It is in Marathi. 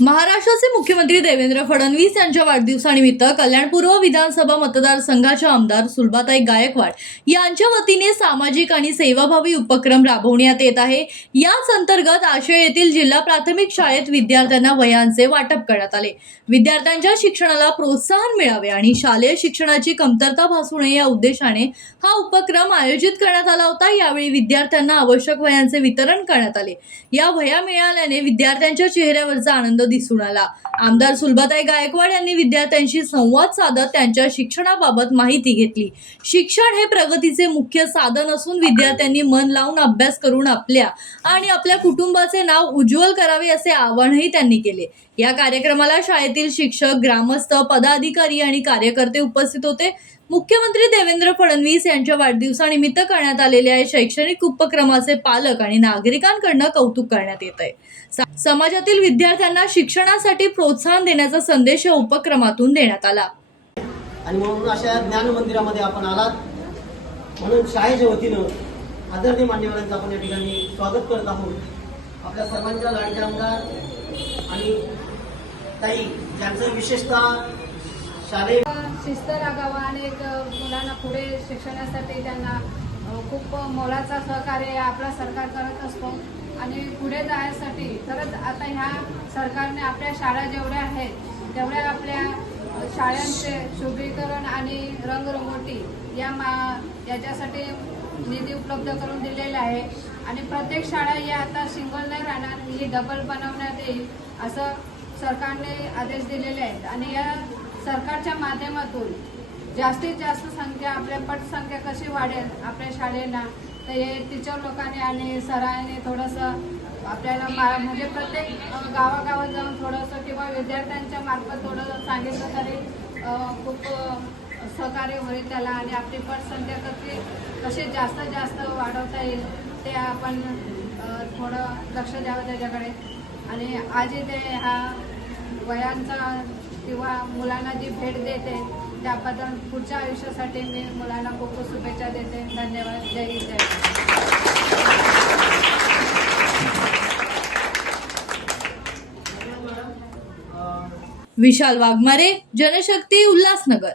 महाराष्ट्राचे मुख्यमंत्री देवेंद्र फडणवीस यांच्या वाढदिवसानिमित्त कल्याणपूर्व विधानसभा मतदारसंघाच्या आमदार सुलभाताई गायकवाड यांच्या वतीने सामाजिक आणि सेवाभावी उपक्रम राबवण्यात येत आहे। याच अंतर्गत आशय येथील जिल्हा प्राथमिक शाळेत विद्यार्थ्यांना वह्यांचे वाटप करण्यात आले। विद्यार्थ्यांच्या शिक्षणाला प्रोत्साहन मिळावे आणि शालेय शिक्षणाची कमतरता भासू नये या उद्देशाने हा उपक्रम आयोजित करण्यात आला होता। यावेळी विद्यार्थ्यांना आवश्यक वह्यांचे वितरण करण्यात आले। या वह्या मिळाल्याने विद्यार्थ्यांच्या चेहऱ्यावरचा आनंद दिसून आला। आमदार सुलभाताई गायकवाड यांनी विद्यार्थ्यांशी संवाद साधत त्यांच्या शिक्षणाबाबत माहिती घेतली। शिक्षण हे प्रगतीचे मुख्य साधन असून विद्यार्थ्यांनी मन लावून अभ्यास करून आपल्या आणि आपल्या कुटुंबाचे नाव उज्ज्वल करावे असे आवाहनही त्यांनी केले। या कार्यक्रमाला शाळेतील शिक्षक, ग्रामस्थ, पदाधिकारी आणि कार्यकर्ते उपस्थित होते। मुख्यमंत्री देवेंद्र फडणवीस यांच्या वाढदिवसानिमित्त करण्यात आलेल्या शैक्षणिक उपक्रमाचे पालक आणि नागरिकांकडून कौतुक करण्यात येत आहे। समाजातील विद्यार्थ्यांना शिक्षणासाठी प्रोत्साहन देण्याचा संदेश या उपक्रमातून देण्यात आला। आणि म्हणून अशा ज्ञान मंदिरामध्ये आपण आलात, म्हणून शाळेच्या वतीनं आदरणीय मान्यवरांचं आपण या ठिकाणी स्वागत करत आहोत। आपल्या सर्वांच्या लाडक्या आमदार आणि ताई ज्यांचं विशेषतः शालेय शिस्त राखावा आणि एक मुलांना पुढे शिक्षणासाठी त्यांना खूप मोलाचा सहकार्य आपला सरकार करत असतो आणि पुढे जाण्यासाठी खरंच आता ह्या सरकारने आपल्या शाळा जेवढ्या आहेत तेवढ्या आपल्या शाळांचे शुभीकरण आणि रंगरंगोटी याच्यासाठी निधी उपलब्ध करून दिलेला आहे आणि प्रत्येक शाळा या आता सिंगल नाही राहणार, ही डबल बनवण्यात येईल असं सरकारने आदेश दिलेले आहेत। आणि या सरकारच्या माध्यमातून जास्तीत जास्त संख्या आपल्या पटसंख्या कशी वाढेल आपल्या शाळेला, तर हे टीचर लोकांनी आणि सरांनी थोडंसं आपल्याला म्हणजे प्रत्येक गावागावात जाऊन थोडंसं किंवा विद्यार्थ्यांच्या मार्फत थोडं सांगितलं तरी खूप सहकार्य होईल त्याला आणि आपली पटसंख्या कशी जास्तीत जास्त वाढवता येईल ते आपण थोडं लक्ष द्यावं त्याच्याकडे। आणि आज इथे हा वयांचा किंवा मुलांना जी भेट देते त्याबद्दल पुढच्या आयुष्यासाठी मी मुलांना खूप खूप शुभेच्छा देते। धन्यवाद। जय हिंद, जय विशाल वाघमारे, जनशक्ती, उल्हासनगर।